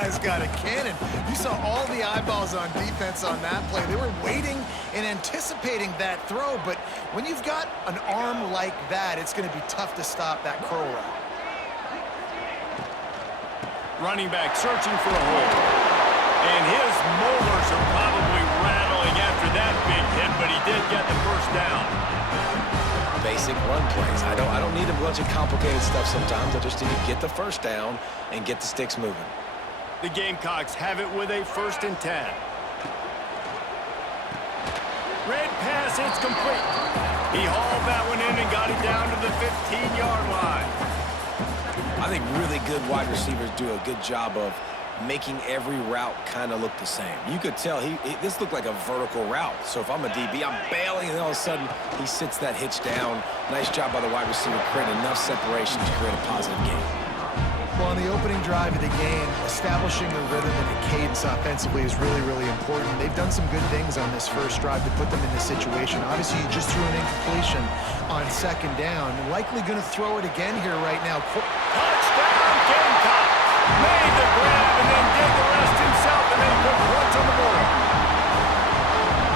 guy's got a cannon. You saw all the eyeballs on defense on that play. They were waiting and anticipating that throw, but when you've got an arm like that, it's going to be tough to stop that curl route. Running back searching for a hole. And his molars are probably rattling after that big hit, but he did get the first down. Basic run plays. I don't need a bunch of complicated stuff sometimes. I just need to get the first down and get the sticks moving. The Gamecocks have it with a 1st and 10. Red pass, it's complete. He hauled that one in and got it down to the 15-yard line. I think really good wide receivers do a good job of making every route kind of look the same. You could tell this looked like a vertical route. So if I'm a DB, I'm bailing, and all of a sudden he sits that hitch down. Nice job by the wide receiver, creating enough separation to create a positive gain. Well, on the opening drive of the game, establishing a rhythm and a cadence offensively is really, really important. They've done some good things on this first drive to put them in this situation. Obviously, you just threw an incompletion on 2nd down. Likely going to throw it again here right now. Touchdown, Gamecocks! Made the grab and then did the rest himself and then put points on the board.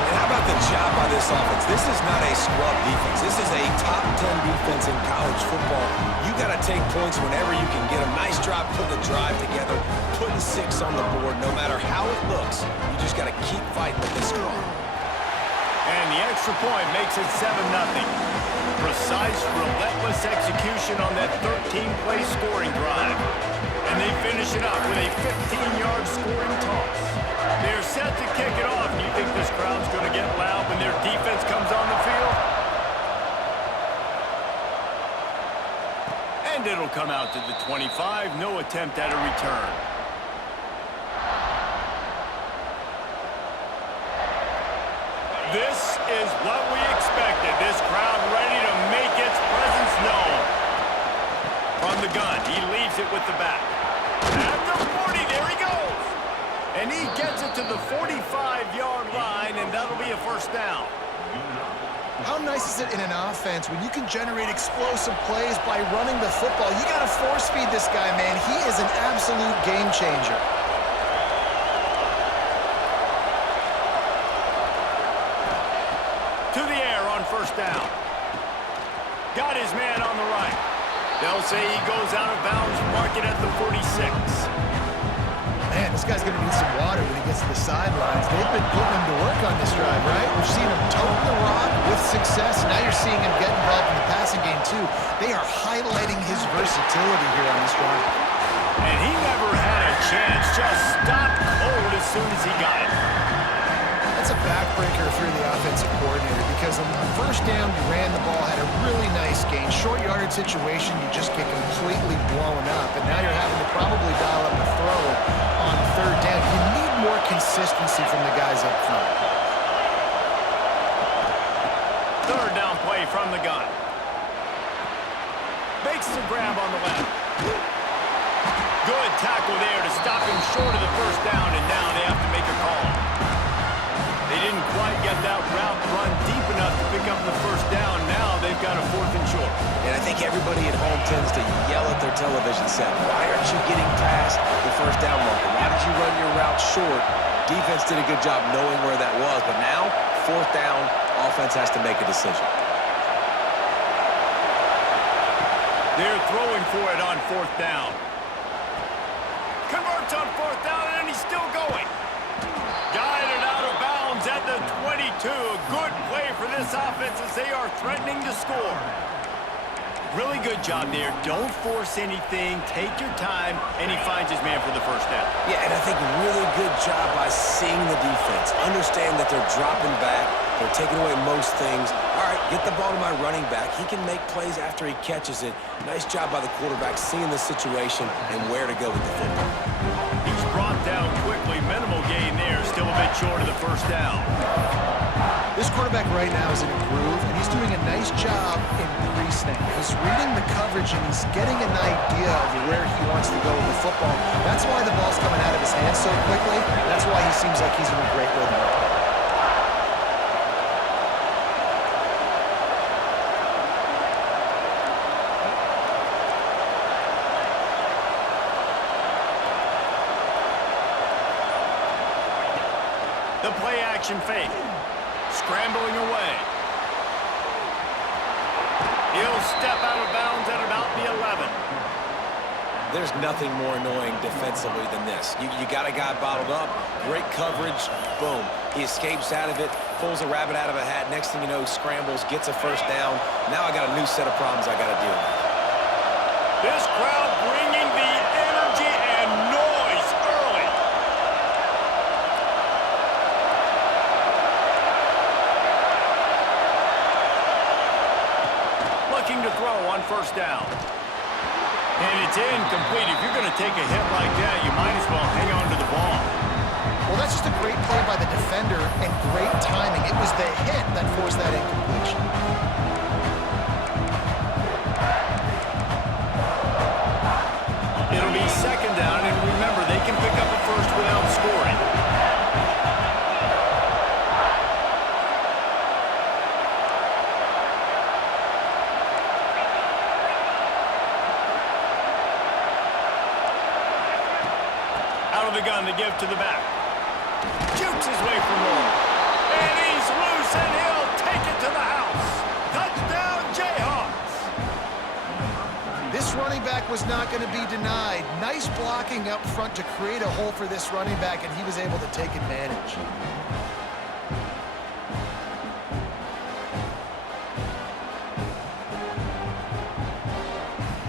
And how about the job by this offense? This is not a scrub defense. This is a top 10 defense in college football. You got to take points whenever you can get them. Nice job putting the drive together, putting 6 on the board. No matter how it looks, you just got to keep fighting with this score. And the extra point makes it 7-0. Precise, relentless execution on that 13-play scoring drive. And they finish it up with a 15-yard scoring toss. They're set to kick it off. Do you think this crowd's going to get loud when their defense comes on the field? And it'll come out to the 25. No attempt at a return. This is what we expected. This crowd ready to make its presence known. From the gun, he leaves it with the back. At the 40, there he goes. And he gets it to the 45-yard line, and that'll be a 1st down. How nice is it in an offense when you can generate explosive plays by running the football? You got to force feed this guy, man. He is an absolute game changer. To the air on 1st down. Got his man on the right. They'll say he goes out of bounds, mark it at the 46. Man, this guy's going to need some water when he gets to the sidelines. They've been putting him to work on this drive, right? We've seen him toting the rock with success. Now you're seeing him get involved in the passing game, too. They are highlighting his versatility here on this drive. And he never had a chance. Just stopped cold as soon as he got it. That's a backbreaker if you're the offensive coordinator, because on 1st down, you ran the ball, had a really nice gain. Short yardage situation, you just get completely blown up, and now you're having to probably dial up a throw on 3rd down. You need more consistency from the guys up front. 3rd down play from the gun. Makes the grab on the left. Good tackle there to stop him short of the 1st down, and now they have to make a call. They didn't quite get that route run deep enough to pick up the 1st down. Now they've got a 4th and short. And I think everybody at home tends to yell at their television set, why aren't you getting past the 1st down marker? Why did you run your route short? Defense did a good job knowing where that was, but now, 4th down, offense has to make a decision. They're throwing for it on 4th down. Converts on 4th down, and he's still going. Guided out of bounds at the 22. A good play for this offense as they are threatening to score. Really good job there. Don't force anything. Take your time, and he finds his man for the 1st down. Yeah, and I think really good job by seeing the defense. Understand that they're dropping back. They're taking away most things. All right, get the ball to my running back. He can make plays after he catches it. Nice job by the quarterback seeing the situation and where to go with the football. He's brought down quickly. Minimal gain there. Still a bit short of the 1st down. This quarterback right now is in a groove, and he's doing a nice job in pre-snap. He's reading the coverage, and he's getting an idea of where he wants to go with the football. That's why the ball's coming out of his hands so quickly. That's why he seems like he's in a great rhythm right now. The play action fake. Scrambling away. He'll step out of bounds at about the 11. There's nothing more annoying defensively than this. You got a guy bottled up, great coverage, boom. He escapes out of it, pulls a rabbit out of a hat. Next thing you know, scrambles, gets a first down. Now I got a new set of problems I got to deal with. This crowd bringing the energy and noise early. Looking to throw on first down. And it's incomplete. If you're going to take a hit like that, you might as well hang on to the ball. Well, that's just a great play by the defender and great timing. It was the hit that forced that incompletion. It'll be second down, and remember, they can pick up a first without scoring. Out of the gun to give to the back. Shoots his way for more. And he's loose, and he'll take it to the house. Touchdown, Jayhawks. This running back was not going to be denied. Nice blocking up front to create a hole for this running back, and he was able to take advantage.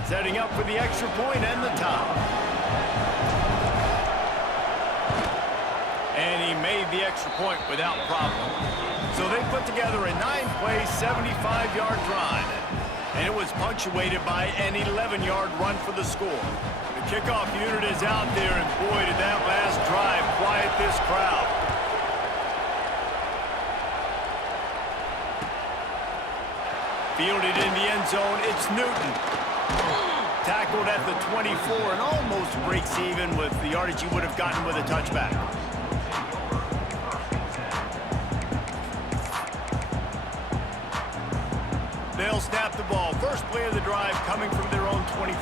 Setting up for the extra point and the top. And he made the extra point without problem. So they put together a 9-play, 75-yard drive. And it was punctuated by an 11-yard run for the score. The kickoff unit is out there, and boy, did that last drive quiet this crowd. Fielded in the end zone, it's Newton. Tackled at the 24 and almost breaks even with the yardage he would have gotten with a touchback. They'll snap the ball. First play of the drive coming from their own 24.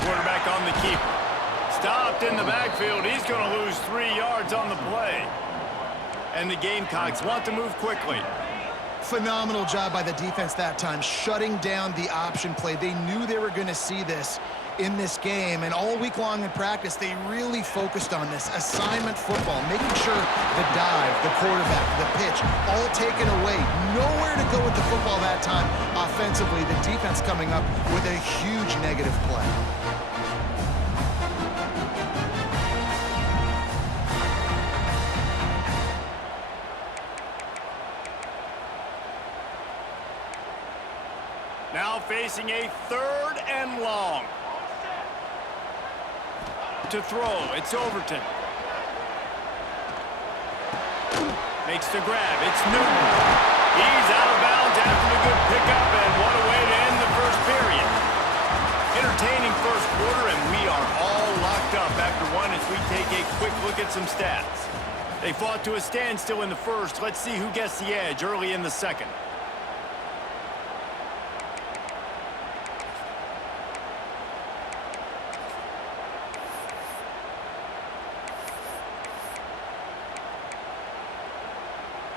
Quarterback on the keeper. Stopped in the backfield. He's going to lose 3 yards on the play. And the Gamecocks want to move quickly. Phenomenal job by the defense that time, shutting down the option play. They knew they were going to see this in this game, and all week long in practice, they really focused on this assignment football, making sure the dive, the quarterback, the pitch, all taken away. Nowhere to go with the football that time offensively. The defense coming up with a huge negative play. Now facing a 3rd and long. To throw, it's Overton. Makes the grab, it's Newton. He's out of bounds after the good pickup, and what a way to end the first period. Entertaining first quarter, and we are all locked up after one as we take a quick look at some stats. They fought to a standstill in the first. Let's see who gets the edge early in the second.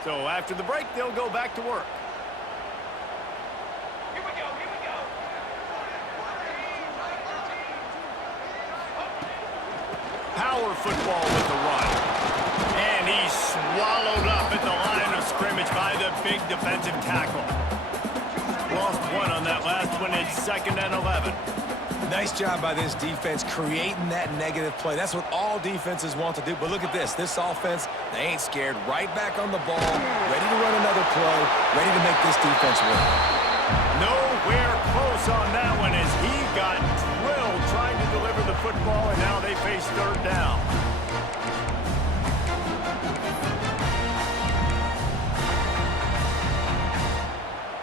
So after the break, they'll go back to work. Here we go, here we go. Power football with the run. And he's swallowed up at the line of scrimmage by the big defensive tackle. Lost one on that last one. It's 2nd and 11. Nice job by this defense creating that negative play. That's what all defenses want to do. But look at this. This offense, they ain't scared. Right back on the ball, ready to run another play, ready to make this defense work. Nowhere close on that one as he got drilled trying to deliver the football, and now they face 3rd down.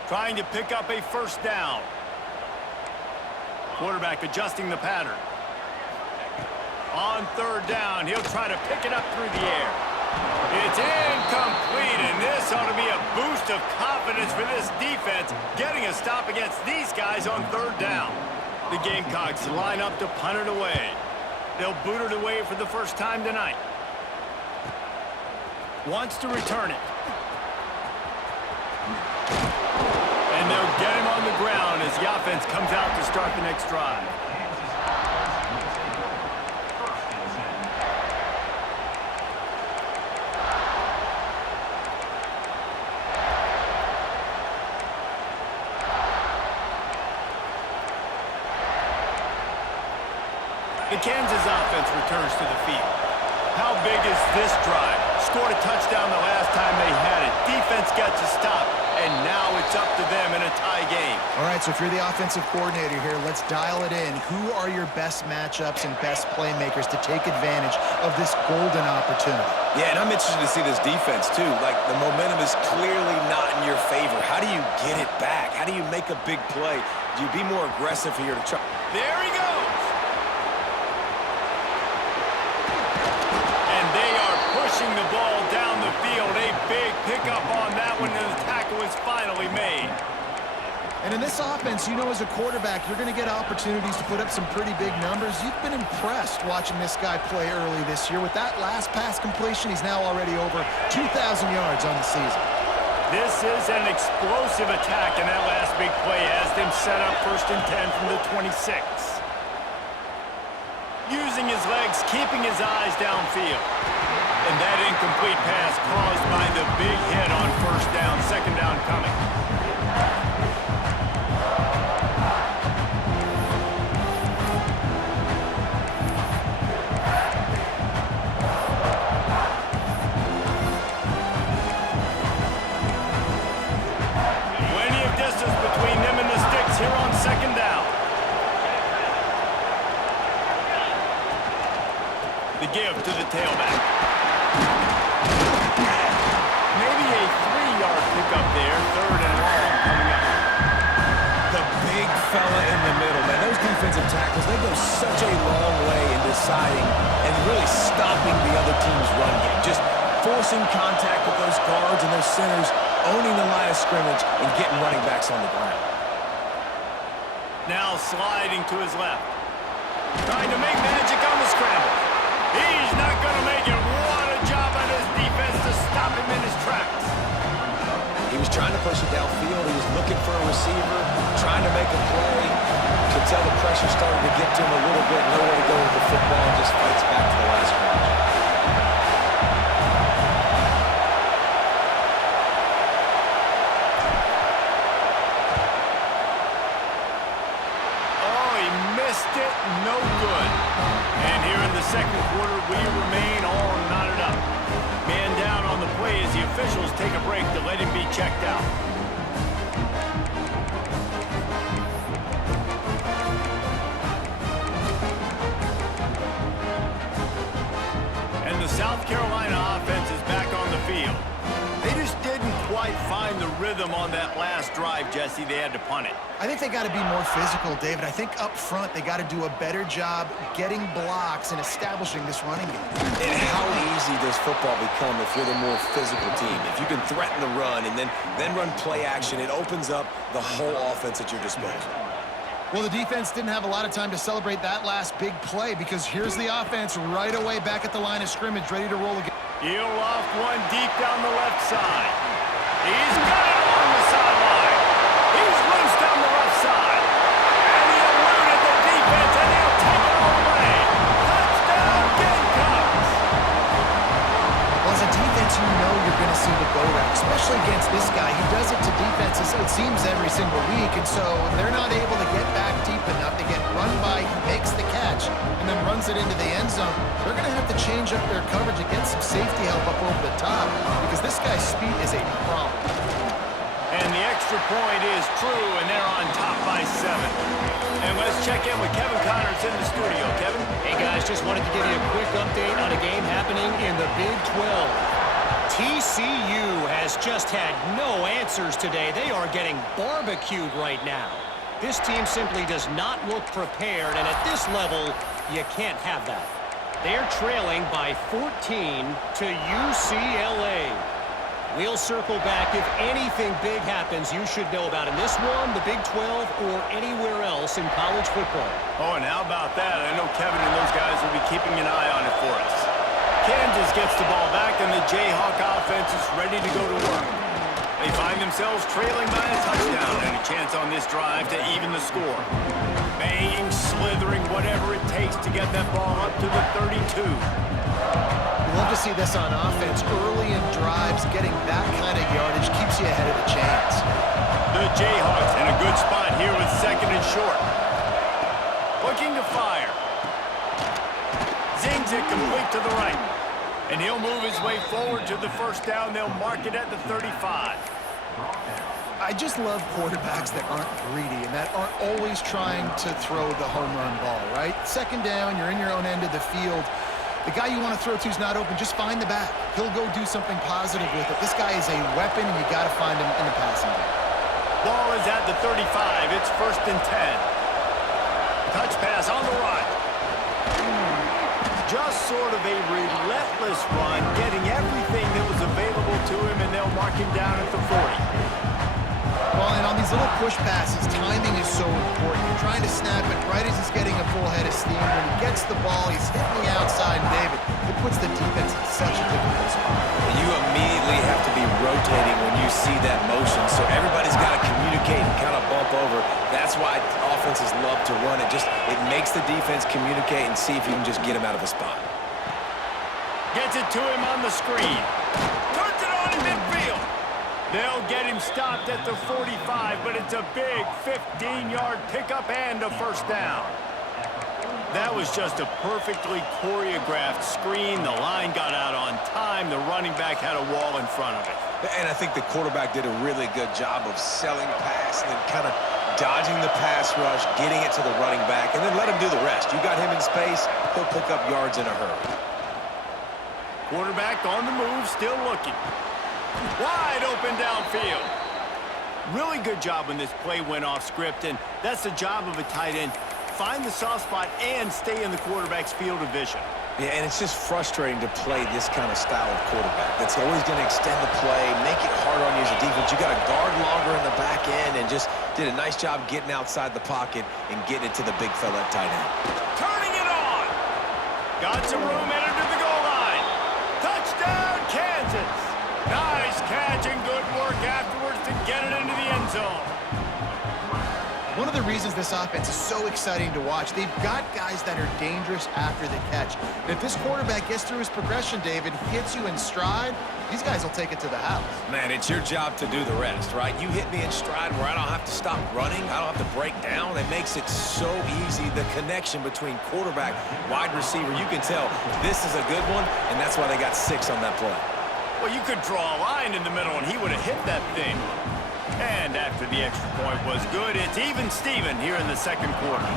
Trying to pick up a first down. Quarterback adjusting the pattern. On 3rd down, he'll try to pick it up through the air. It's incomplete, and this ought to be a boost of confidence for this defense, getting a stop against these guys on 3rd down. The Gamecocks line up to punt it away. They'll boot it away for the first time tonight. Wants to return it. And they'll get him on the ground as the offense comes out to start the next drive. The Kansas offense returns to the field. How big is this drive? Scored a touchdown the last time they had it. Defense got to stop, and now it's up to them in a tie game. All right, so if you're the offensive coordinator here, let's dial it in. Who are your best matchups and best playmakers to take advantage of this golden opportunity? Yeah, and I'm interested to see this defense, too. Like, the momentum is clearly not in your favor. How do you get it back? How do you make a big play? Do you be more aggressive here to try? There he goes. Pushing the ball down the field. A big pickup on that one, and the tackle is finally made. And in this offense, you know, as a quarterback, you're going to get opportunities to put up some pretty big numbers. You've been impressed watching this guy play early this year. With that last pass completion, he's now already over 2,000 yards on the season. This is an explosive attack, and that last big play has them set up 1st and 10 from the 26. Using his legs, keeping his eyes downfield. And that incomplete pass caused by the big hit on 1st down, 2nd down coming. Plenty of distance between them and the sticks here on 2nd down. The give to the tailback. Maybe a 3-yard pickup there, 3rd and long coming up. The big fella in the middle, man. Those defensive tackles, they go such a long way in deciding and really stopping the other team's run game. Just forcing contact with those guards and those centers, owning the line of scrimmage, and getting running backs on the ground. Now sliding to his left. Trying to make magic on the scramble. He's not going to make it. What a job on his defense to stop him in his tracks. He was trying to push it downfield. He was looking for a receiver, trying to make a play. Could tell the pressure started to get to him a little bit. Nowhere to go with the football, and just fights back to the last scrimmage. Oh, he missed it. No good. And here in the 2nd quarter, we remain all knotted up. Man down on the play as the officials take a break to let him be checked out. And the South Carolina offense is back on the field. They just didn't quite find the rhythm on that last drive, Jesse. They had to punt it. I think they got to be more physical, David. I think up front they got to do a better job getting blocks and establishing this running game. And how easy does football become if you're the more physical team? If you can threaten the run and then run play action, it opens up the whole offense at your disposal. Well, the defense didn't have a lot of time to celebrate that last big play because here's the offense right away back at the line of scrimmage, ready to roll again. He'll loft one deep down the left side. He's got it along the sideline. He's loose down the left side. And he eluded the defense, and he'll take it all away. Touchdown, Gamecocks! Well, as a defense, you know you're going to see the go route, especially against this guy. He does it to defenses, it seems, every single week, and so they're not able to get back deep enough to get run by. He makes the catch and then runs it into the end zone. They're going to have to change up their coverage and get some safety help up over the top because this guy's speed is a problem. And the extra point is true, and they're on top by 7. And let's check in with Kevin Connors in the studio. Kevin? Hey, guys, just wanted to give you a quick update on a game happening in the Big 12. TCU has just had no answers today. They are getting barbecued right now. This team simply does not look prepared, and at this level, you can't have that. They're trailing by 14 to UCLA. We'll circle back. If anything big happens, you should know about in this one, the Big 12, or anywhere else in college football. Oh, and how about that? I know Kevin and those guys will be keeping an eye on it for us. Kansas gets the ball back, and the Jayhawk offense is ready to go to work. They find themselves trailing by a touchdown and a chance on this drive to even the score. Banging, slithering, whatever it takes to get that ball up to the 32. Love to see this on offense. Early in drives, getting that kind of yardage keeps you ahead of the chains. The Jayhawks in a good spot here with second and short. Looking to fire. Zings it complete to the right. And he'll move his way forward to the first down. They'll mark it at the 35. I just love quarterbacks that aren't greedy and that aren't always trying to throw the home run ball, right? Second down, you're in your own end of the field. The guy you want to throw to is not open. Just find the back. He'll go do something positive with it. This guy is a weapon, and you got to find him in the passing game. Ball is at the 35. It's 1st and 10. Touch pass on the right. Just sort of a relentless run, getting everything that was available to him, and they'll mark him down at the 40. Well, and on these little push passes, timing is so important. You're trying to snap it right as he's getting a full head of steam. When he gets the ball, he's hitting the outside, and David, it puts the defense in such a difficult spot. You immediately have to be rotating when you see that motion, so everybody's got to communicate and kind of bump over. That's why offenses love to run it. It makes the defense communicate and see if you can just get him out of a spot. Gets it to him on the screen. Turns it on in midfield. They'll get him stopped at the 45, but it's a big 15-yard pickup and a first down. That was just a perfectly choreographed screen. The line got out on time. The running back had a wall in front of it. And I think the quarterback did a really good job of selling pass and then kind of dodging the pass rush, getting it to the running back, and then let him do the rest. You got him in space, he'll pick up yards in a hurry. Quarterback on the move, still looking. Wide open downfield. Really good job when this play went off script, and that's the job of a tight end. Find the soft spot and stay in the quarterback's field of vision. Yeah, and it's just frustrating to play this kind of style of quarterback. That's always going to extend the play, make it hard on you as a defense. You got to guard longer in the back end, and just did a nice job getting outside the pocket and getting it to the big fella at tight end. Turning it on. Got some room, entered to the goal line. Touchdown, Kansas. Nice catch and good work afterwards to get it into the end zone. One of the reasons this offense is so exciting to watch, they've got guys that are dangerous after the catch. And if this quarterback gets through his progression, David, hits you in stride, these guys will take it to the house. Man, it's your job to do the rest, right? You hit me in stride where I don't have to stop running. I don't have to break down. It makes it so easy. The connection between quarterback, wide receiver, you can tell this is a good one, and that's why they got 6 on that play. Well, you could draw a line in the middle, and he would have hit that thing. And after the extra point was good, it's even Steven here in the second quarter.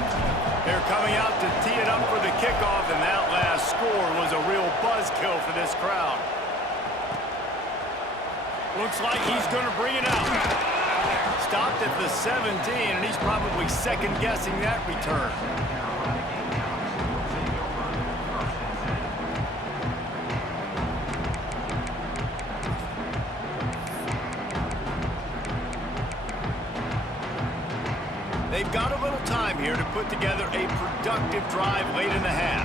They're coming out to tee it up for the kickoff, and that last score was a real buzzkill for this crowd. Looks like he's going to bring it out. Stopped at the 17, and he's probably second-guessing that return. They've got a little time here to put together a productive drive late in the half.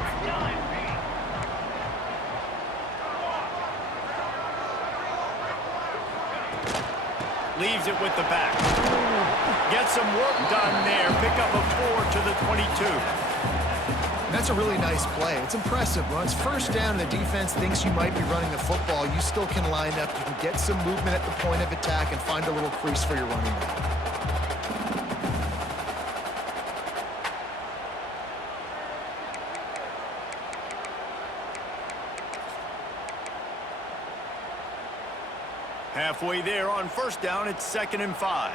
Leaves it with the back. Gets some work done there. Pick up a 4 to the 22. That's a really nice play. It's impressive. When it's first down and the defense thinks you might be running the football, you still can line up. You can get some movement at the point of attack and find a little crease for your running back. Halfway there on first down, it's 2nd and 5.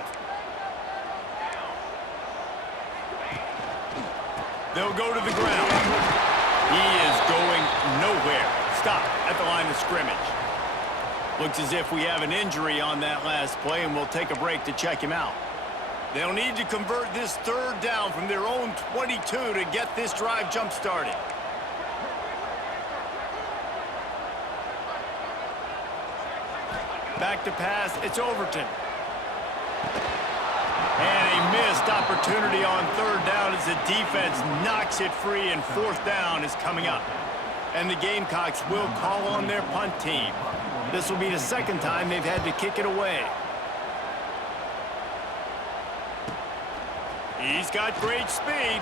They'll go to the ground. He is going nowhere. Stop at the line of scrimmage. Looks as if we have an injury on that last play, and we'll take a break to check him out. They'll need to convert this 3rd down from their own 22 to get this drive jump-started. Back to pass. It's Overton. And a missed opportunity on third down as the defense knocks it free, and fourth down is coming up. And the Gamecocks will call on their punt team. This will be the second time they've had to kick it away. He's got great speed.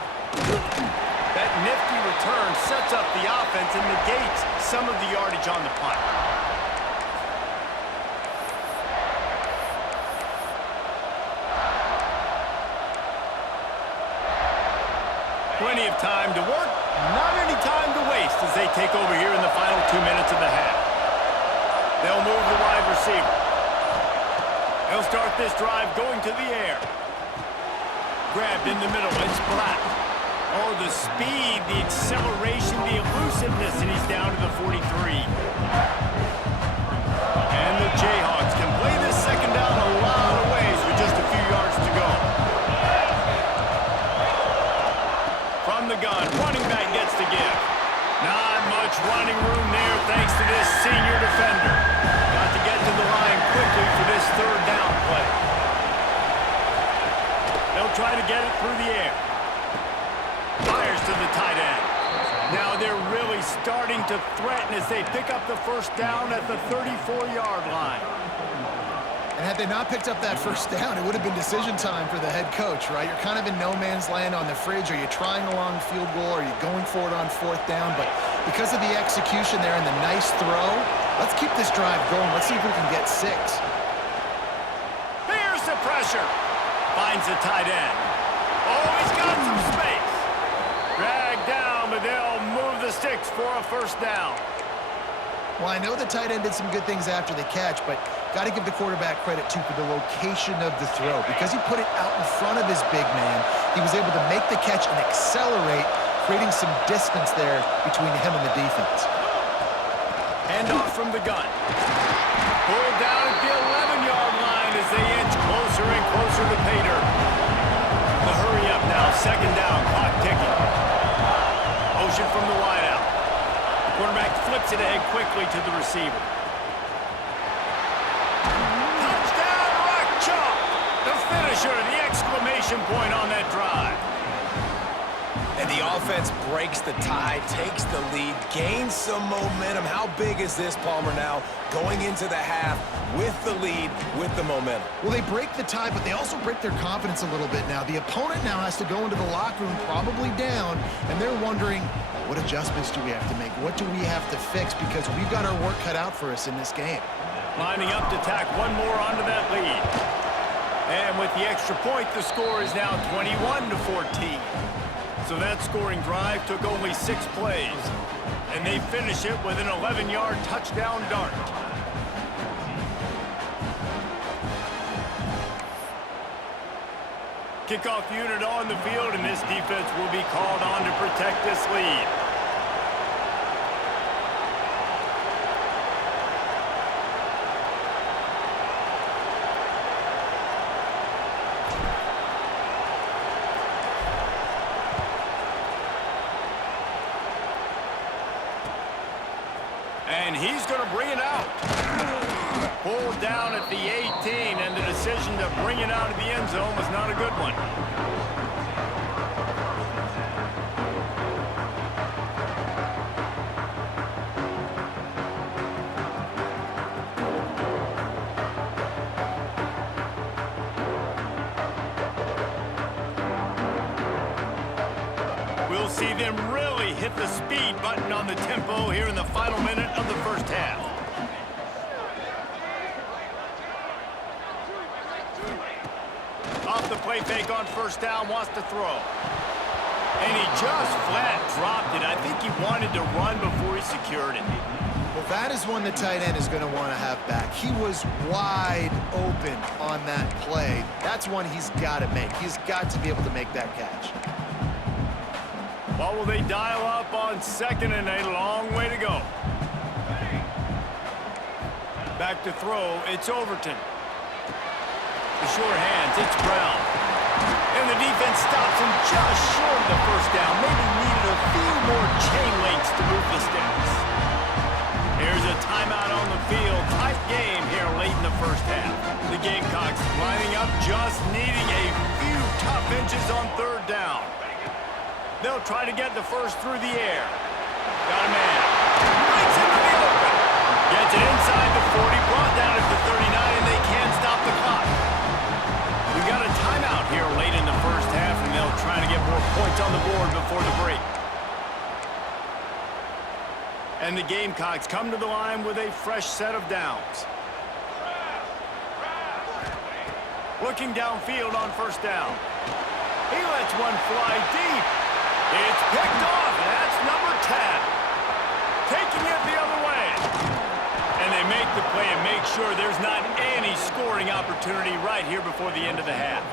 That nifty return sets up the offense and negates some of the yardage on the punt. Plenty of time to work, not any time to waste as they take over here in the final 2 minutes of the half. They'll move the wide receiver. They'll start this drive going to the air. Grabbed in the middle, it's Black. Oh, the speed, the acceleration, the elusiveness, and he's down to the 43. And the Jayhawks can play this second down a lot of ways with just a few yards to go. From the gun, running back gets to give. Not much running room there thanks to this senior defender. Got to get to the line quickly for this third down play. They'll try to get it through the air. Fires to the tight end. Now they're really starting to threaten as they pick up the first down at the 34-yard line. And had they not picked up that first down, it would have been decision time for the head coach, right? You're kind of in no man's land on the fridge. Are you trying a long field goal? Are you going for it on fourth down? But because of the execution there and the nice throw, let's keep this drive going. Let's see if we can get 6. Here's the pressure. Finds the tight end. Oh, he's got some space. Dragged down, but they'll move the sticks for a first down. Well, I know the tight end did some good things after the catch, but got to give the quarterback credit, too, for the location of the throw. Because he put it out in front of his big man, he was able to make the catch and accelerate, creating some distance there between him and the defense. Handoff from the gun. Pulled down at the 11-yard line as they inch closer and closer to pay dirt. The hurry up now, second down, clock ticking. Motion from the wideout. Quarterback flips it ahead quickly to the receiver. Touchdown, Rock Chalk! The finisher, the exclamation point on that drive. And the offense breaks the tie, takes the lead, gains some momentum. How big is this, Palmer, now going into the half with the lead, with the momentum? Well, they break the tie, but they also break their confidence a little bit now. The opponent now has to go into the locker room probably down, and they're wondering, what adjustments do we have to make? What do we have to fix? Because we've got our work cut out for us in this game. Lining up to tack one more onto that lead. And with the extra point, the score is now 21-14. So that scoring drive took only 6 plays. And they finish it with an 11-yard touchdown dart. Kickoff unit on the field, and this defense will be called on to protect this lead. And he's going to bring it out. Pulled down at the 18, and the decision to bring it out of the end zone was not a good one. We'll see them really hit the speed button on the tempo here in the final minute of the first half. Off the play fake on first down, wants to throw. And he just flat dropped it. I think he wanted to run before he secured it. Well, that is one the tight end is going to want to have back. He was wide open on that play. That's one he's got to make. He's got to be able to make that catch. What will they dial up on second and a long way to go? Back to throw, it's Overton. The sure hands, it's Brown. And the defense stops him just short of the first down. Maybe needed a few more chain links to move the sticks. Here's a timeout on the field. Tight game here late in the first half. The Gamecocks lining up, just needing a few tough inches on third down. They'll try to get the first through the air. Got a man. Breaks into the open. Gets it inside the 40, brought down at the 39, and they can't stop the clock. We've got a timeout here late in the first half, and they'll try to get more points on the board before the break. And the Gamecocks come to the line with a fresh set of downs. Looking downfield on first down. He lets one fly deep. It's picked off, and that's number 10. Taking it the other way. And they make the play and make sure there's not any scoring opportunity right here before the end of the half.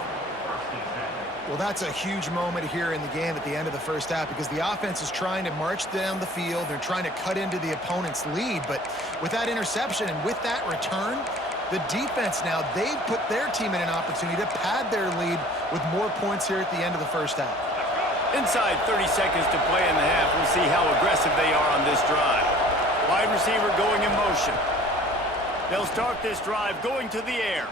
Well, that's a huge moment here in the game at the end of the first half because the offense is trying to march down the field. They're trying to cut into the opponent's lead. But with that interception and with that return, the defense now, they've put their team in an opportunity to pad their lead with more points here at the end of the first half. Inside 30 seconds to play in the half. We'll see how aggressive they are on this drive. Wide receiver going in motion. They'll start this drive going to the air.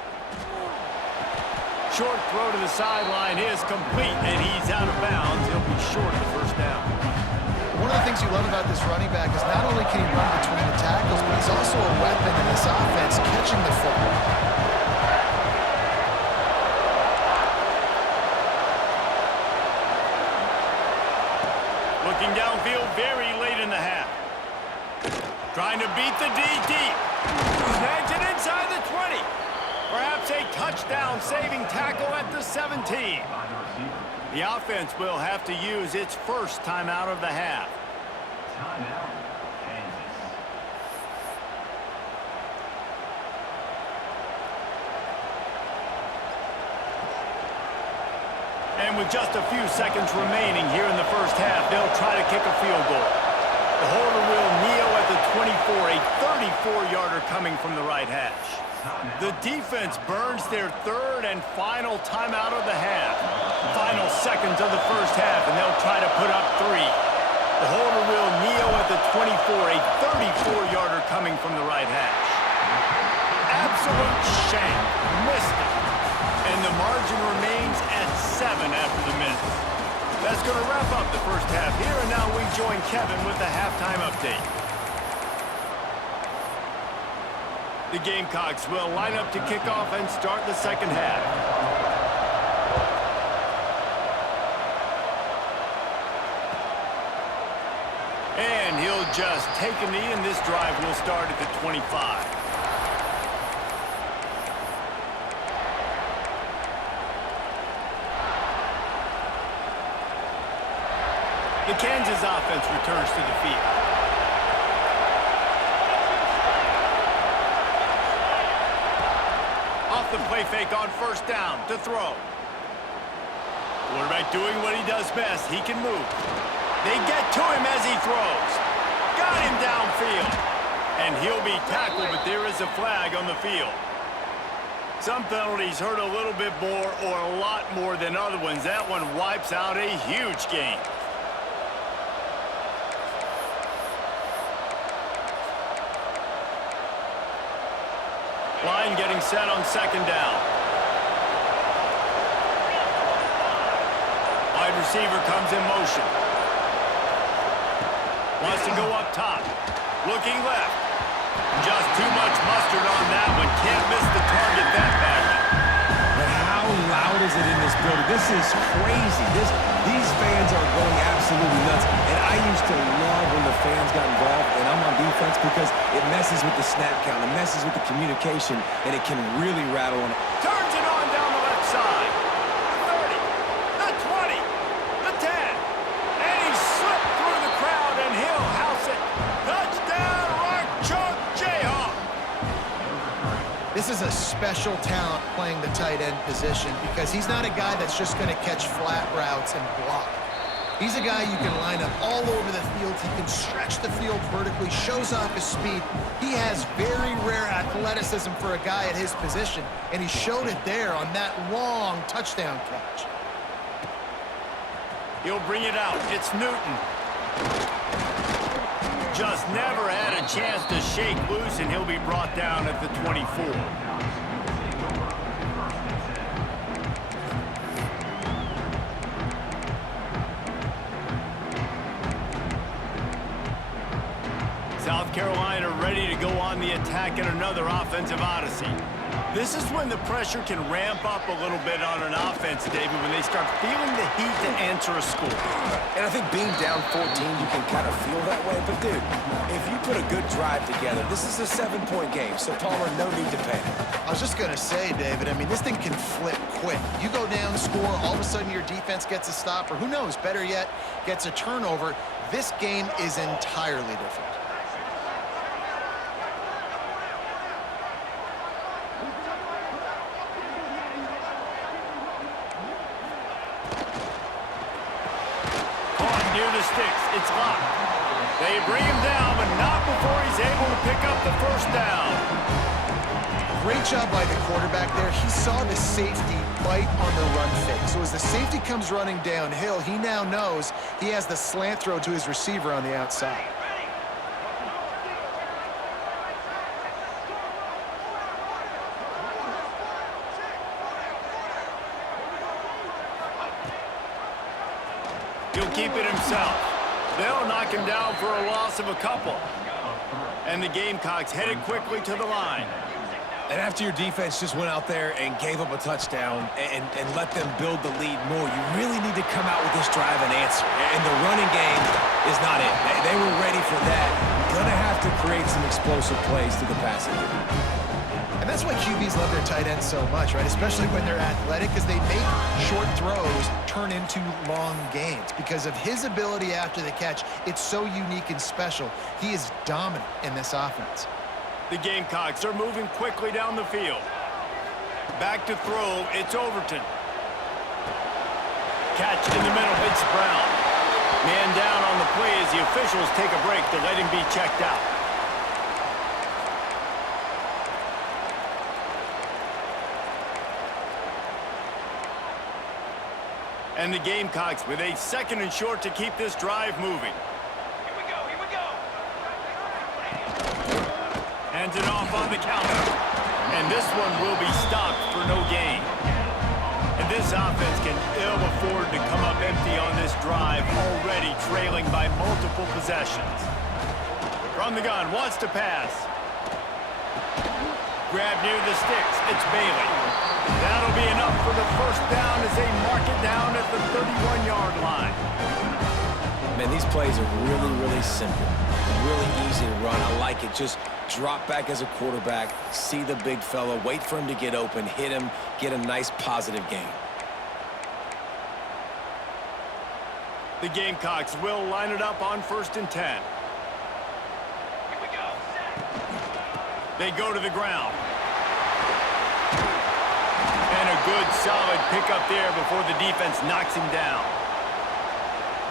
Short throw to the sideline is complete, and he's out of bounds. He'll be short of the first down. One of the things you love about this running back is not only can he run between the tackles, but he's also a weapon in this offense catching the football. Looking downfield very late in the half. Trying to beat the D deep. Snags it inside the 20. Perhaps a touchdown-saving tackle at the 17. The offense will have to use its first timeout of the half. Timeout, Kansas. And with just a few seconds remaining here in the first half, they'll try to kick a field goal. The holder will kneel at the 24, a 34-yarder coming from the right hash. The defense burns their third and final timeout of the half. Final seconds of the first half, and they'll try to put up 3. The holder will kneel at the 24, a 34-yarder coming from the right hash. Absolute shank. Missed it. And the margin remains at 7 after the minute. That's going to wrap up the first half here, and now we join Kevin with the halftime update. The Gamecocks will line up to kick off and start the second half. And he'll just take a knee, and this drive will start at the 25. The Kansas offense returns to the field. Off the play fake on first down to throw. Quarterback doing what he does best. He can move. They get to him as he throws. Got him downfield. And he'll be tackled, but there is a flag on the field. Some penalties hurt a little bit more or a lot more than other ones. That one wipes out a huge game. Line getting set on second down. Wide receiver comes in motion. Wants to go up top. Looking left. Just too much mustard on that one. Can't miss the target that badly. But how loud is it in this building? This is crazy. These fans are going absolutely nuts. And I used to love when the fans got involved, and I'm on defense because it messes with the snap count, it messes with the communication, and it can really rattle on it. Turns it on down the left side. The 30, the 20, the 10. And he slipped through the crowd, and he'll house it. Touchdown, Rock Chalk Jayhawk. This is a special talent playing the tight end position because he's not a guy that's just going to catch flat routes and block. He's a guy you can line up all over the field. He can stretch the field vertically, shows off his speed. He has very rare athleticism for a guy at his position, and he showed it there on that long touchdown catch. He'll bring it out. It's Newton. just never had a chance to shake loose, and he'll be brought down at the 24. South Carolina ready to go on the attack in another offensive odyssey. This is when the pressure can ramp up a little bit on an offense, David, when they start feeling the heat to answer a score. And I think being down 14, you can kind of feel that way. But, dude, if you put a good drive together, this is a 7-point game. So, Palmer, no need to panic. I was just going to say, David, I mean, this thing can flip quick. You go down, score, all of a sudden your defense gets a stop, or who knows, better yet, gets a turnover. This game is entirely different. Near the sticks, it's locked. They bring him down, but not before he's able to pick up the first down. Great job by the quarterback there. He saw the safety bite on the run fake. So as the safety comes running downhill, he now knows he has the slant throw to his receiver on the outside. He'll keep it himself. They'll knock him down for a loss of a couple. And the Gamecocks headed quickly to the line. And after your defense just went out there and gave up a touchdown and let them build the lead more, you really need to come out with this drive and answer. And the running game is not it. They were ready for that. Gonna have to create some explosive plays to the passing game. And that's why QBs love their tight ends so much, right? Especially when they're athletic, because they make short throws turn into long gains. Because of his ability after the catch, it's so unique and special. He is dominant in this offense. The Gamecocks are moving quickly down the field. Back to throw, it's Overton. Catch in the middle, it's Brown. Man down on the play as the officials take a break to let him be checked out. And the Gamecocks with a 2nd and short to keep this drive moving. Here we go, here we go. Hands it off on the counter. And this one will be stopped for no gain. And this offense can ill afford to come up empty on this drive, already trailing by multiple possessions. From the gun, wants to pass. Grab near the sticks, it's Bailey. That'll be enough for the first down as they mark it down at the 31-yard line. Man, these plays are really, really simple. Really easy to run. I like it. Just drop back as a quarterback, see the big fella, wait for him to get open, hit him, get a nice positive gain. The Gamecocks will line it up on 1st and 10. Here we go. They go to the ground. And a good, solid pickup there before the defense knocks him down.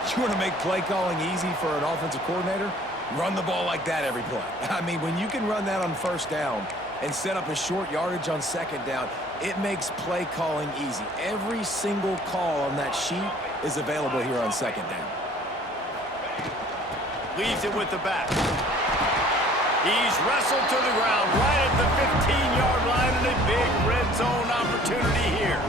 You want to make play calling easy for an offensive coordinator? Run the ball like that every play. I mean, when you can run that on 1st down and set up a short yardage on 2nd down, it makes play calling easy. Every single call on that sheet is available here on 2nd down. Leaves it with the back. He's wrestled to the ground right at the 15-yard line, and a big red zone opportunity here.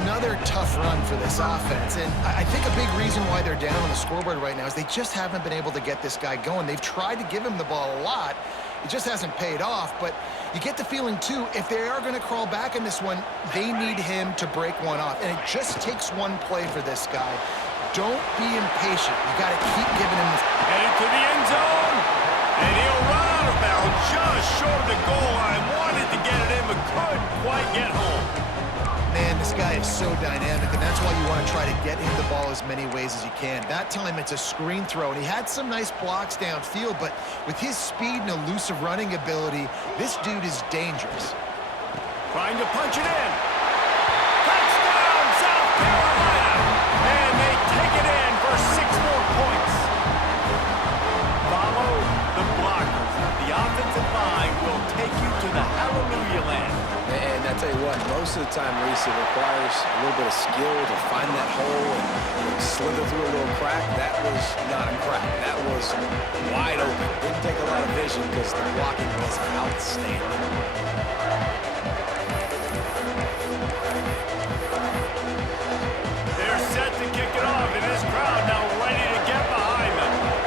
Another tough run for this offense, and I think a big reason why they're down on the scoreboard right now is they just haven't been able to get this guy going. They've tried to give him the ball a lot. It just hasn't paid off, but you get the feeling, too, if they are going to crawl back in this one, they need him to break one off, and it just takes one play for this guy. Don't be impatient. You got to keep giving him the... Headed to the end zone, and he'll run out of bounds just short of the goal line. Wanted to get it in, but couldn't quite get home. Man, this guy is so dynamic, and that's why you want to try to get him the ball as many ways as you can. That time, it's a screen throw, and he had some nice blocks downfield, but with his speed and elusive running ability, this dude is dangerous. Trying to punch it in. Touchdown, South Carolina! And they take it in for 6 more points. Follow the blockers. The offensive line will take you to the hallelujah land. And I tell you what, most of the time, Reese, it requires a little bit of skill to find that hole and slither through a little crack. That was not a crack. That was wide open. Didn't take a lot of vision because the blocking was outstanding. They're set to kick it off, and this crowd now ready to get behind them.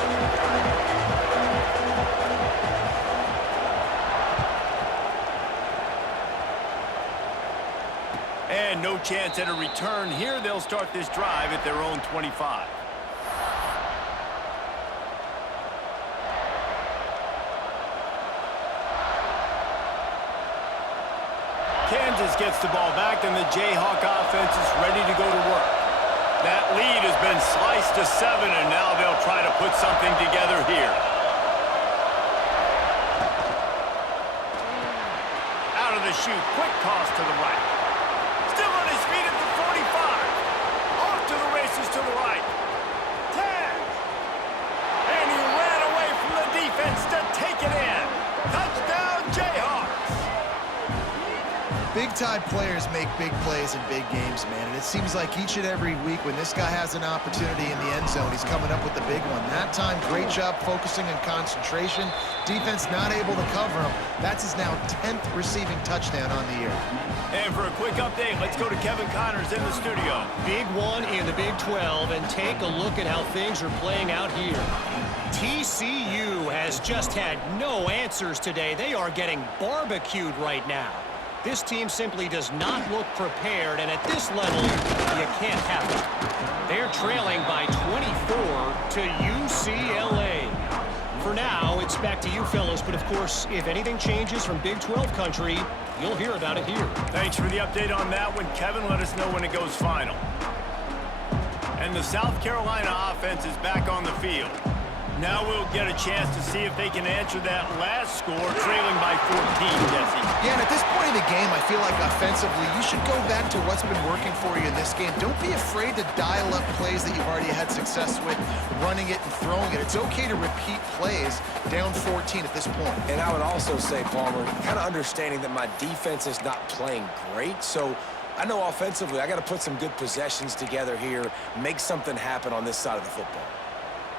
And no chance at a return here. They'll start this drive at their own 25. Kansas gets the ball back, and the Jayhawk offense is ready to go to work. That lead has been sliced to 7, and now they'll try to put something together here. Out of the chute, quick toss to the right. Still on his feet at the 45. Off to the races to the right. 10. And he ran away from the defense to take it in. Touchdown, Jayhawks. Big-time players make big plays in big games, man. And it seems like each and every week when this guy has an opportunity in the end zone, he's coming up with the big one. That time, great job focusing and concentration. Defense not able to cover him. That's his now 10th receiving touchdown on the year. And for a quick update, let's go to Kevin Connors in the studio. Big one in the Big 12, and take a look at how things are playing out here. TCU has just had no answers today. They are getting barbecued right now. This team simply does not look prepared, and at this level, you can't have it. They're trailing by 24 to UCLA. For now, it's back to you fellas, but of course, if anything changes from Big 12 country, you'll hear about it here. Thanks for the update on that one, Kevin. Let us know when it goes final. And the South Carolina offense is back on the field. Now we'll get a chance to see if they can answer that last score, trailing by 14, Jesse. Yeah, and at this point in the game, I feel like offensively, you should go back to what's been working for you in this game. Don't be afraid to dial up plays that you've already had success with, running it and throwing it. It's okay to repeat plays down 14 at this point. And I would also say, Palmer, kind of understanding that my defense is not playing great, so I know offensively I got to put some good possessions together here, make something happen on this side of the football.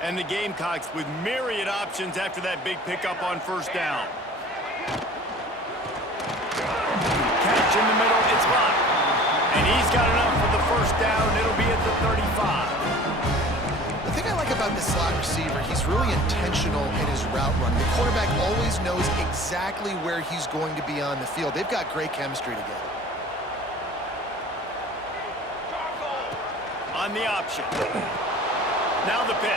And the Gamecocks with myriad options after that big pickup on first down. Catch in the middle, it's blocked. And he's got enough for the first down. It'll be at the 35. The thing I like about this slot receiver, he's really intentional in his route run. The quarterback always knows exactly where he's going to be on the field. They've got great chemistry together. On the option. Now the pitch.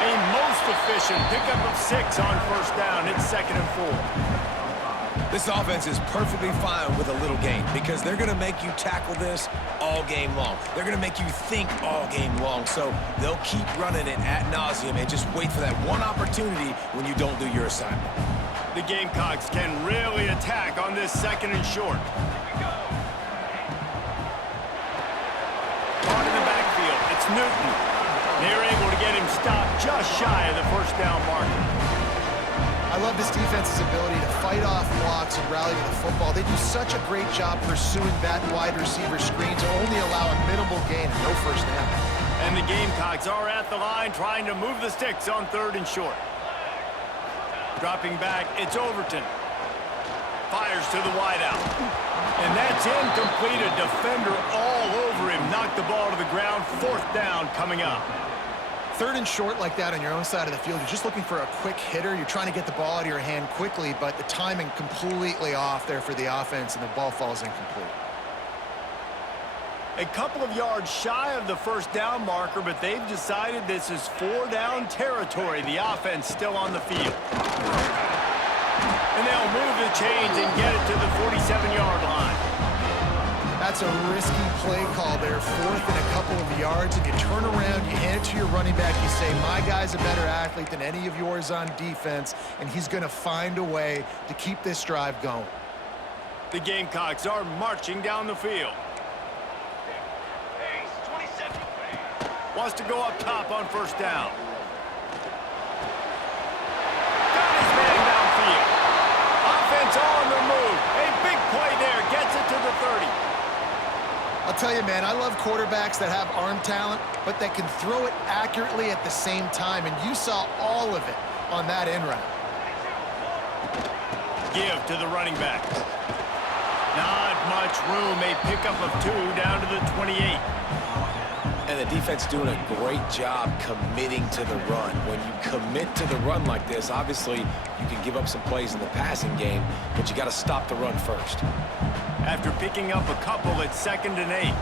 A most efficient pickup of 6 on first down. It's 2nd and 4. This offense is perfectly fine with a little gain because they're going to make you tackle this all game long. They're going to make you think all game long. So they'll keep running it ad nauseum and just wait for that one opportunity when you don't do your assignment. The Gamecocks can really attack on this 2nd and short. Caught in the backfield. It's Newton. They're able to get him stopped just shy of the first down marker. I love this defense's ability to fight off blocks and rally to the football. They do such a great job pursuing that wide receiver screen to only allow a minimal gain and no first down. And the Gamecocks are at the line trying to move the sticks on 3rd and short. Dropping back, it's Overton. Fires to the wideout. And that's incomplete. A defender all over him. Knocked the ball to the ground. 4th down coming up. 3rd and short like that on your own side of the field. You're just looking for a quick hitter. You're trying to get the ball out of your hand quickly, but the timing completely off there for the offense, and the ball falls incomplete. A couple of yards shy of the first down marker, but they've decided this is 4-down territory. The offense still on the field. And they'll move the chains and get it to the 47-yard line. That's a risky play call there, 4th and a couple of yards, and you turn around, you hand it to your running back, you say, my guy's a better athlete than any of yours on defense, and he's going to find a way to keep this drive going. The Gamecocks are marching down the field. Wants to go up top on first down. Got his man downfield. Offense on the move. A big play there. Gets it to the 30. I'll tell you, man, I love quarterbacks that have arm talent, but that can throw it accurately at the same time, and you saw all of it on that end route. Give to the running back. Not much room. A pickup of 2 down to the 28. And the defense doing a great job committing to the run. When you commit to the run like this, obviously you can give up some plays in the passing game, but you got to stop the run first. After picking up a couple, it's 2nd and 8.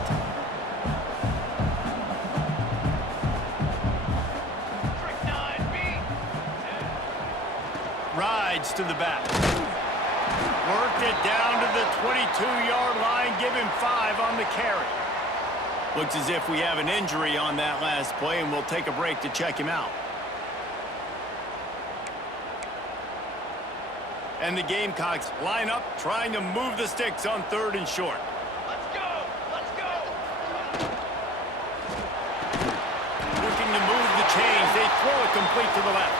Rides to the back. Worked it down to the 22-yard line. Give him 5 on the carry. Looks as if we have an injury on that last play, and we'll take a break to check him out. And the Gamecocks line up, trying to move the sticks on 3rd and short. Let's go! Let's go! Looking to move the chains. They throw it complete to the left.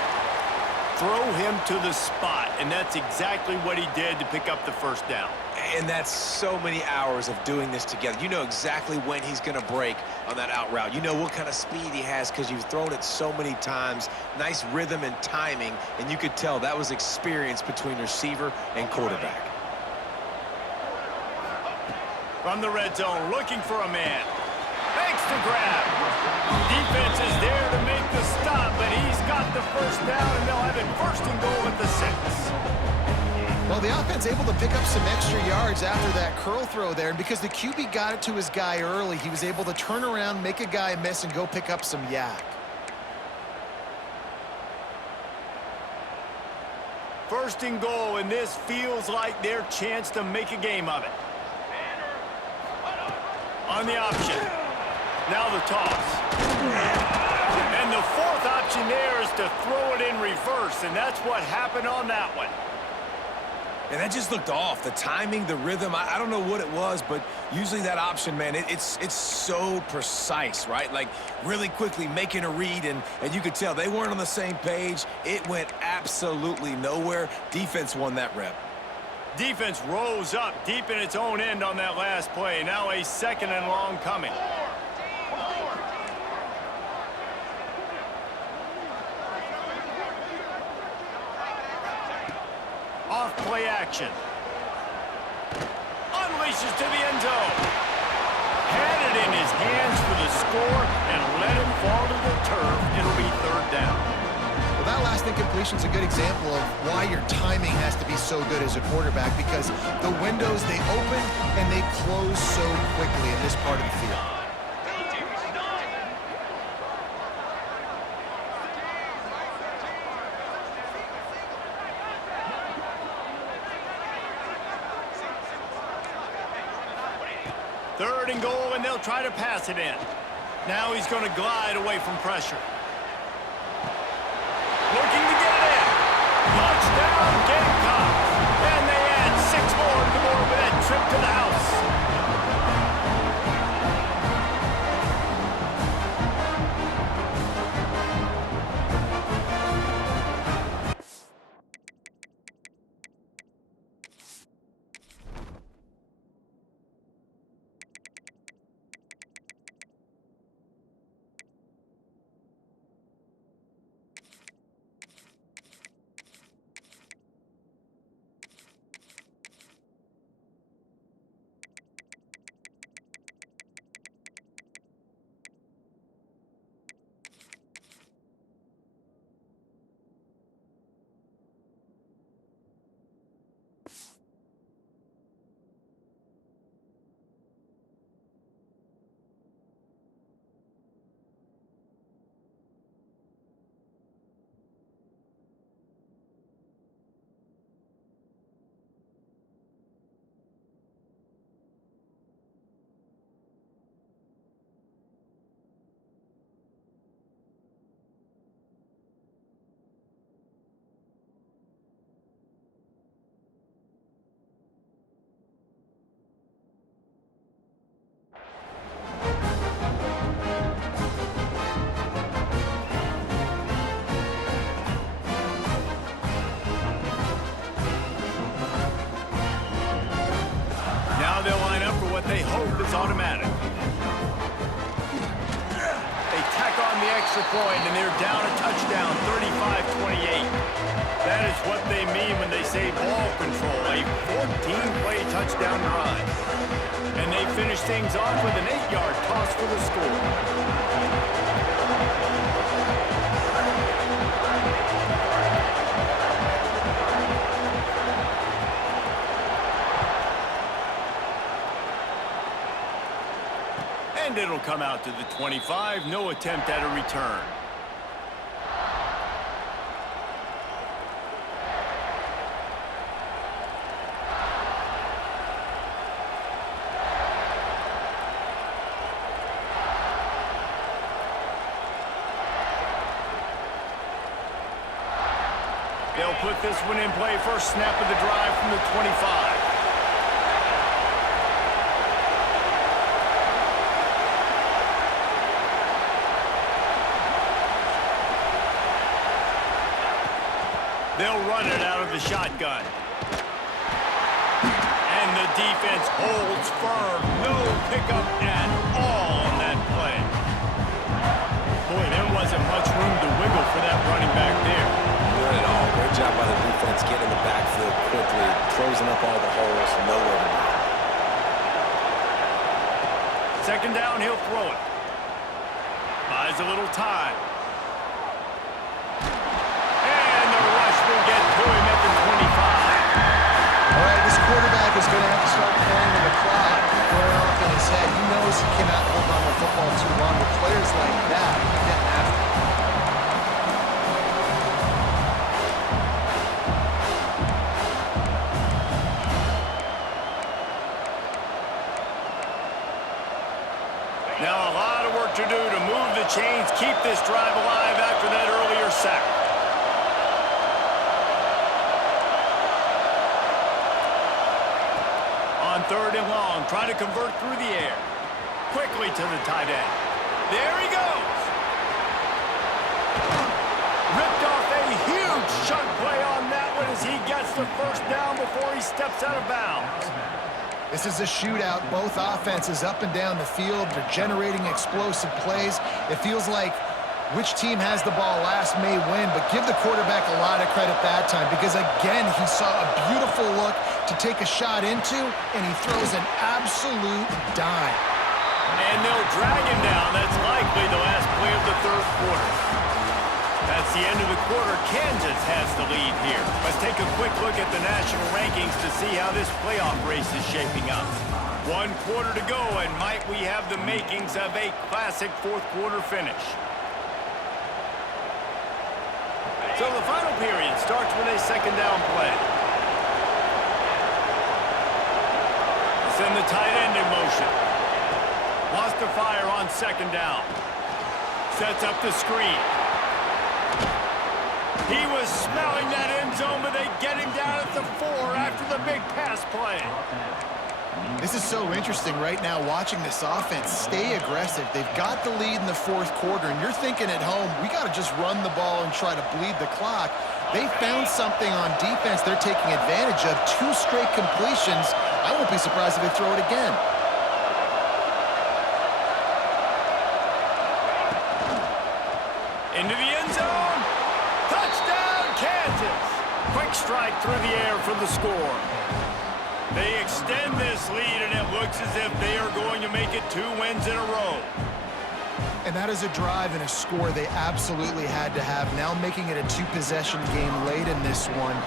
Throw him to the spot, and that's exactly what he did to pick up the 1st down. And that's so many hours of doing this together. You know exactly when he's going to break on that out route. You know what kind of speed he has because you've thrown it so many times. Nice rhythm and timing, and you could tell that was experience between receiver and quarterback. From the red zone, looking for a man. Makes the grab. Defense is there to make the stop, but he's got the 1st down, and they'll have it 1st and goal at the 6. Well, the offense able to pick up some extra yards after that curl throw there, and because the QB got it to his guy early, he was able to turn around, make a guy miss, and go pick up some yak. 1st and goal, and this feels like their chance to make a game of it. On the option. Now the toss. And the 4th option there is to throw it in reverse, and that's what happened on that one. And that just looked off. The timing, the rhythm, I don't know what it was, but usually that option, man, it's so precise, right? Like really quickly making a read, and you could tell they weren't on the same page. It went absolutely nowhere. Defense won that rep. Defense rose up deep in its own end on that last play. Now a 2nd and long coming. Off play action. Unleashes to the end zone. Had it in his hands for the score and let him fall to the turf. It'll be 3rd down. Well, that last incompletion is a good example of why your timing has to be so good as a quarterback, because the windows, they open and they close so quickly in this part of the field. Third and goal, and they'll try to pass it in. Now he's going to glide away from pressure. Looking to get it in. Touchdown, Gamecocks. And they add 6 more to the board with that trip to the house. extra point, and they're down a touchdown, 35-28. That is what they mean when they say ball control, a 14-play touchdown drive. And they finish things off with an 8-yard toss for the score. And it'll come out to the 25. No attempt at a return. They'll put this one in play. First snap of the drive from the 25. They'll run it out of the shotgun. And the defense holds firm. No pickup at all on that play. Boy, there wasn't much room to wiggle for that running back there. Not at all. Great job by the defense getting in the backfield quickly, closing up all the holes, nowhere to run. Second down, he'll throw it. Buys a little time. Will get to him at the 25. All right, this quarterback is going to have to start playing with the clock going off in his head. He knows he cannot hold on to the football too long. With players like that, he's getting after him. Now a lot of work to do to move the chains, keep this drive alive after that earlier sack. On third and long, try to convert through the air. Quickly to the tight end. There he goes. Ripped off a huge chunk play on that one as he gets the first down before he steps out of bounds. This is a shootout. Both offenses up and down the field. They're generating explosive plays. It feels like which team has the ball last may win, but give the quarterback a lot of credit that time because, again, he saw a beautiful look to take a shot into, and he throws an absolute dime. And they'll drag him down. That's likely the last play of the third quarter. That's the end of the quarter. Kansas has the lead here. Let's take a quick look at the national rankings to see how this playoff race is shaping up. 1 quarter to go, and might we have the makings of a classic fourth quarter finish. So the final period starts with a second down play. Send the tight end in motion. Wants to fire on second down. Sets up the screen. He was smelling that end zone, but they get him down at the 4 after the big pass play. This is so interesting right now watching this offense stay aggressive. They've got the lead in the fourth quarter, and you're thinking at home, we got to just run the ball and try to bleed the clock. They found something on defense they're taking advantage of. 2 straight completions. I won't be surprised if they throw it again. Into the end zone. Touchdown, Kansas. Quick strike through the air for the score. They extend this lead, and it looks as if they are going to make it 2 wins in a row. And that is a drive and a score they absolutely had to have. Now making it a 2-possession game late in this one.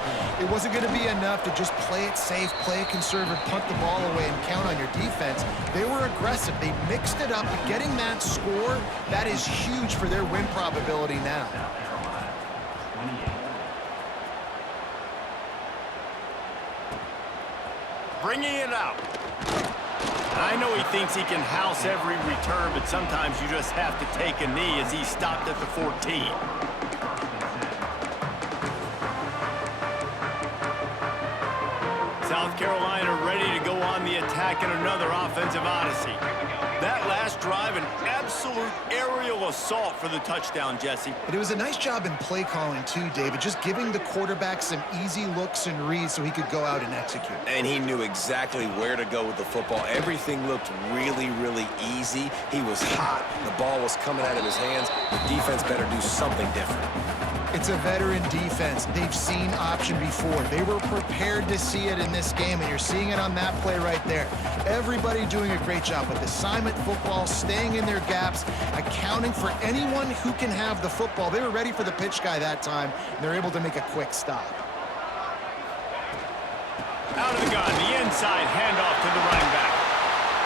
It wasn't going to be enough to just play it safe, play it conservative, punt the ball away, and count on your defense. They were aggressive. They mixed it up, but getting that score, that is huge for their win probability now. Bringing it out. I know he thinks he can house every return, but sometimes you just have to take a knee as he stopped at the 14. South Carolina ready to go on the attack in another offensive odyssey. That last drive, an absolute aerial assault for the touchdown, Jesse. But it was a nice job in play calling too, David, just giving the quarterback some easy looks and reads so he could go out and execute. And he knew exactly where to go with the football. Everything looked really, really easy. He was hot. The ball was coming out of his hands. The defense better do something different. It's a veteran defense. They've seen option before. They were prepared to see it in this game, and you're seeing it on that play right there. Everybody doing a great job with assignment football, staying in their gaps, accounting for anyone who can have the football. They were ready for the pitch guy that time, and they're able to make a quick stop. Out of the gun, the inside handoff to the running back.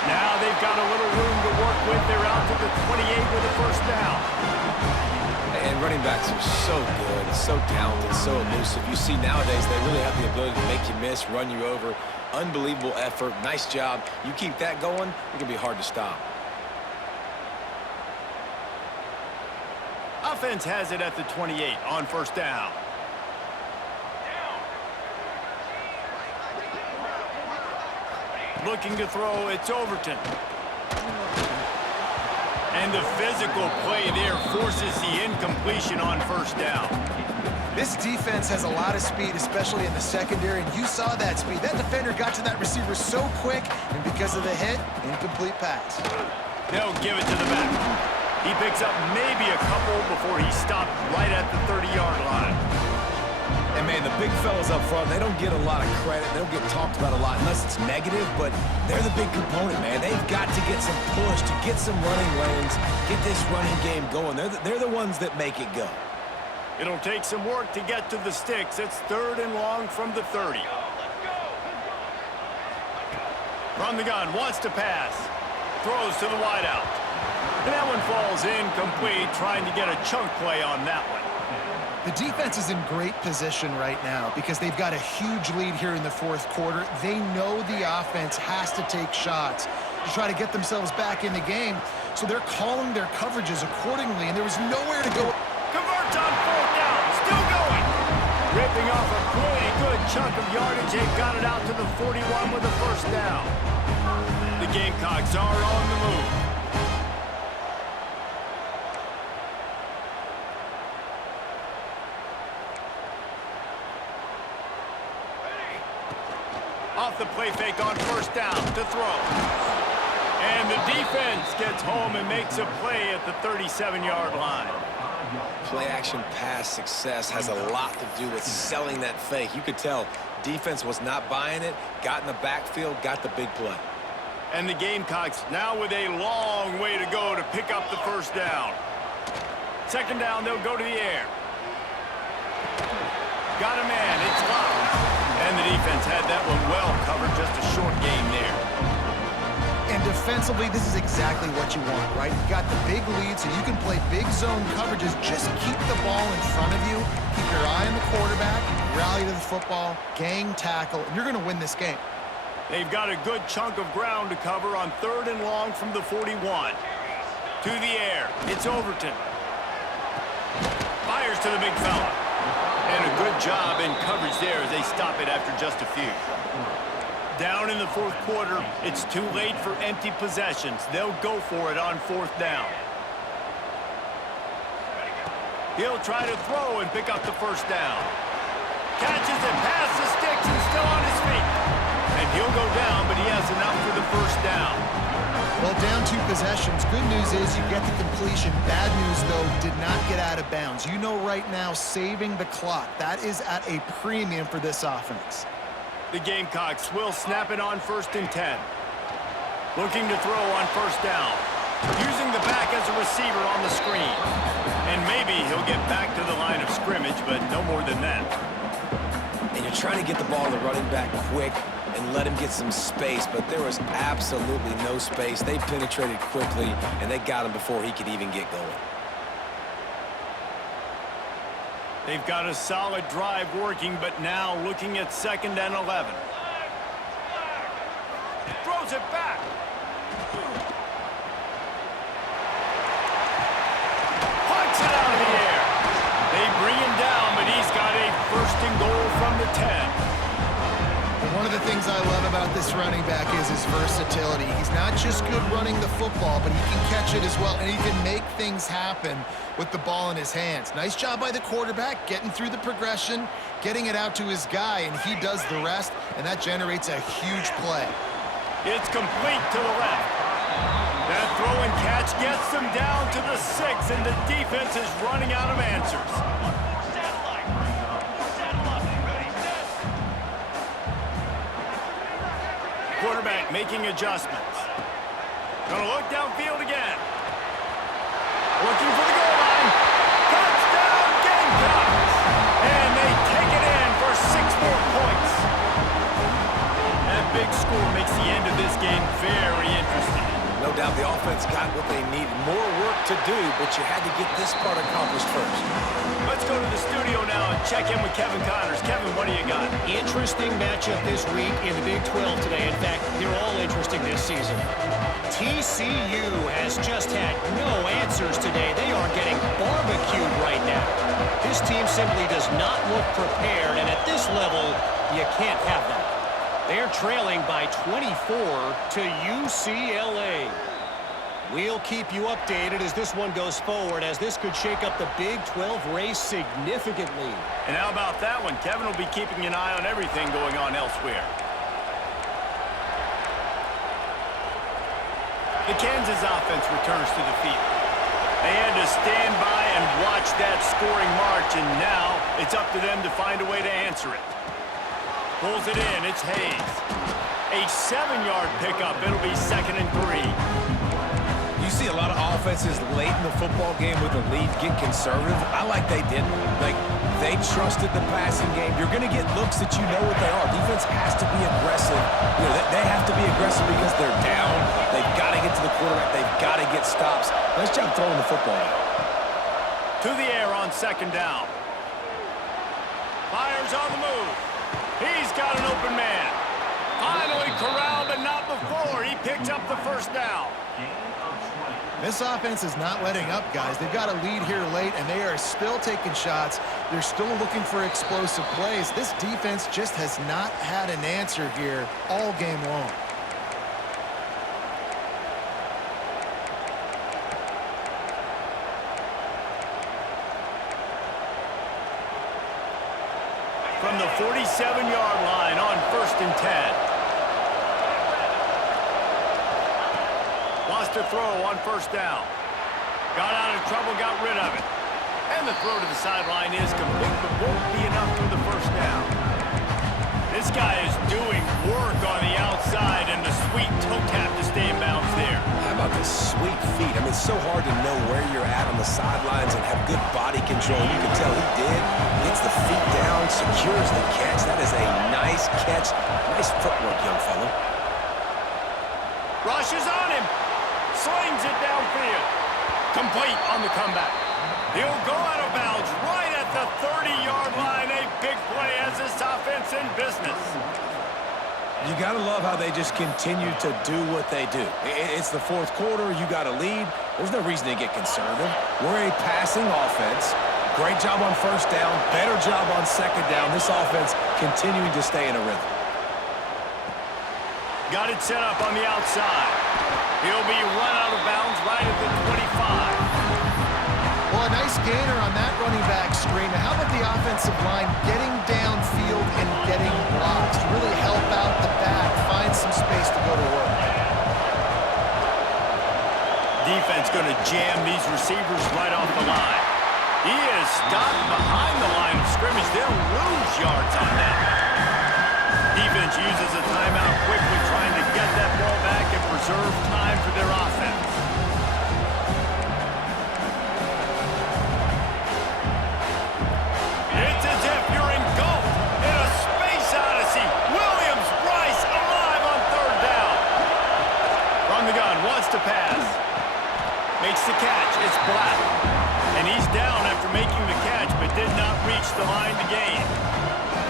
Now they've got a little room to work with. They're out to the 28 with a first down. And running backs are so good, so talented, so elusive. You see nowadays they really have the ability to make you miss, run you over. Unbelievable effort. Nice job. You keep that going, it can be hard to stop. Offense has it at the 28 on first down. Looking to throw, it's Overton. And the physical play there forces the incompletion on first down. This defense has a lot of speed, especially in the secondary, and you saw that speed. That defender got to that receiver so quick, and because of the hit, incomplete pass. They'll give it to the back. He picks up maybe a couple before he stopped right at the 30-yard line. And, man, the big fellas up front, they don't get a lot of credit. They don't get talked about a lot unless it's negative, but they're the big component, man. They've got to get some push, to get some running lanes, get this running game going. They're the ones that make it go. It'll take some work to get to the sticks. It's 3rd and long from the 30. From the gun, wants to pass. Throws to the wideout. And that one falls incomplete, trying to get a chunk play on that one. The defense is in great position right now because they've got a huge lead here in the 4th quarter. They know the offense has to take shots to try to get themselves back in the game, so they're calling their coverages accordingly, and there was nowhere to go. Converts on 4th down, still going. Ripping off a pretty good chunk of yardage. They've got it out to the 41 with a first down. The Gamecocks are on the move. Off the play fake on first down to throw. And the defense gets home and makes a play at the 37-yard line. Play-action pass success has a lot to do with selling that fake. You could tell defense was not buying it, got in the backfield, got the big play. And the Gamecocks now with a long way to go to pick up the first down. 2nd down, they'll go to the air. Got a man, it's locked. And the defense had that one well covered, just a short game there. And defensively, this is exactly what you want, right? You got the big lead, so you can play big zone coverages. Just keep the ball in front of you. Keep your eye on the quarterback, rally to the football, gang tackle, and you're going to win this game. They've got a good chunk of ground to cover on 3rd and long from the 41. To the air, it's Overton. Fires to the big fella. And a good job in coverage there as they stop it after just a few. Down in the 4th quarter, it's too late for empty possessions. They'll go for it on 4th down. He'll try to throw and pick up the first down. Catches it past the sticks and still on his feet. And he'll go down, but he has enough for the first down. Well, down 2 possessions. Good news is you get the completion. Bad news, though, did not get out of bounds. You know right now, saving the clock, that is at a premium for this offense. The Gamecocks will snap it on 1st and 10. Looking to throw on first down. Using the back as a receiver on the screen. And maybe he'll get back to the line of scrimmage, but no more than that. And you're trying to get the ball to the running back quick and let him get some space, but there was absolutely no space. They penetrated quickly, and they got him before he could even get going. They've got a solid drive working, but now looking at 2nd and 11. Throws it back. Punts it out of the air. They bring him down, but he's got a 1st and goal from the 10. One of the things I love about this running back is his versatility. He's not just good running the football, but he can catch it as well, and he can make things happen with the ball in his hands. Nice job by the quarterback, getting through the progression, getting it out to his guy, and he does the rest, and that generates a huge play. It's complete to the left. That throw and catch gets them down to the 6, and the defense is running out of answers. Quarterback making adjustments. Gonna look downfield again. Looking for the goal line. Touchdown, Gamecocks! And they take it in for 6 more points. That big score makes the end of this game very interesting. No doubt the offense got what they needed. More work to do, but you had to get this part accomplished first. Let's go to the studio now and check in with Kevin Connors. Kevin, what do you got? Interesting matchup this week in the Big 12 today. In fact, they're all interesting this season. TCU has just had no answers today. They are getting barbecued right now. This team simply does not look prepared, and at this level, you can't have that. They're trailing by 24 to UCLA. We'll keep you updated as this one goes forward, as this could shake up the Big 12 race significantly. And how about that one? Kevin will be keeping an eye on everything going on elsewhere. The Kansas offense returns to the field. They had to stand by and watch that scoring march, and now it's up to them to find a way to answer it. Pulls it in, it's Hayes. A 7-yard pickup, it'll be 2nd and 3. You see a lot of offenses late in the football game with a lead get conservative. I like they didn't. Like, they trusted the passing game. You're going to get looks that you know what they are. Defense has to be aggressive. You know, they have to be aggressive because they're down. They've got to get to the quarterback. They've got to get stops. Nice job throwing the football out. To the air on 2nd down. Fires on the move. He's got an open man. Finally corralled, but not before. He picked up the 1st down. This offense is not letting up, guys. They've got a lead here late, and they are still taking shots. They're still looking for explosive plays. This defense just has not had an answer here all game long. From the 47-yard line on 1st and 10. Lost a throw on 1st down. Got out of trouble, got rid of it. And the throw to the sideline is complete, but won't be enough for the 1st down. This guy is doing work on the outside, and the sweet toe tap to stay in bounds there. How about the sweet feet? I mean, it's so hard to know where you're at on the sidelines and have good body control. You can tell he did. Gets the feet down, secures the catch. That is a nice catch. Nice footwork, young fellow. Rushes on him. Slings it downfield. Complete on the comeback. He'll go out of bounds right at the 30-yard line. A big play as this offense in business. You got to love how they just continue to do what they do. It's the 4th quarter. You got a lead. There's no reason to get conservative. We're a passing offense. Great job on 1st down. Better job on 2nd down. This offense continuing to stay in a rhythm. Got it set up on the outside. He'll be run out of bounds right at the 25. Well, a nice gainer on that running back screen. Now, how about the offensive line getting downfield and getting blocks to really help out the back, find some space to go to work? Defense going to jam these receivers right off the line. He is stopped behind the line of scrimmage. They'll lose yards on that. Defense uses a timeout quickly, trying to get that ball back and preserve time for their offense. It's as if you're engulfed in a space odyssey. Williams-Brice alive on 3rd down. From the gun, wants to pass. Makes the catch. It's Black. And he's down after making the catch, but did not reach the line to gain.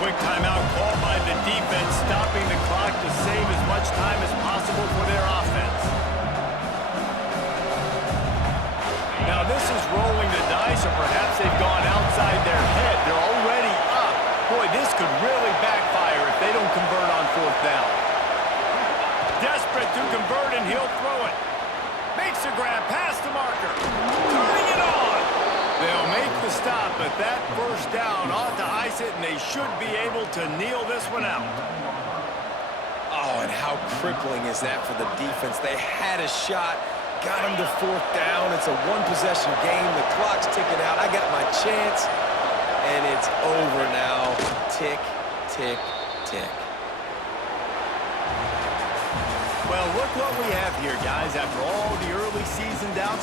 Quick timeout called by the defense, stopping the clock to save as much time as possible for their offense. Now this is rolling the dice, or perhaps they've gone outside their head. They're already up. Boy, this could really backfire if they don't convert on 4th convert, and he'll throw it. Makes a grab past the marker. Turning it on. They'll make the stop, but that first down ought to ice it, and they should be able to kneel this one out. Oh, and how crippling is that for the defense? They had a shot, got him to fourth down. It's a one-possession game. The clock's ticking out. I got my chance, and it's over now. Tick, tick, tick. Well, look what we have here, guys. After all the early season doubts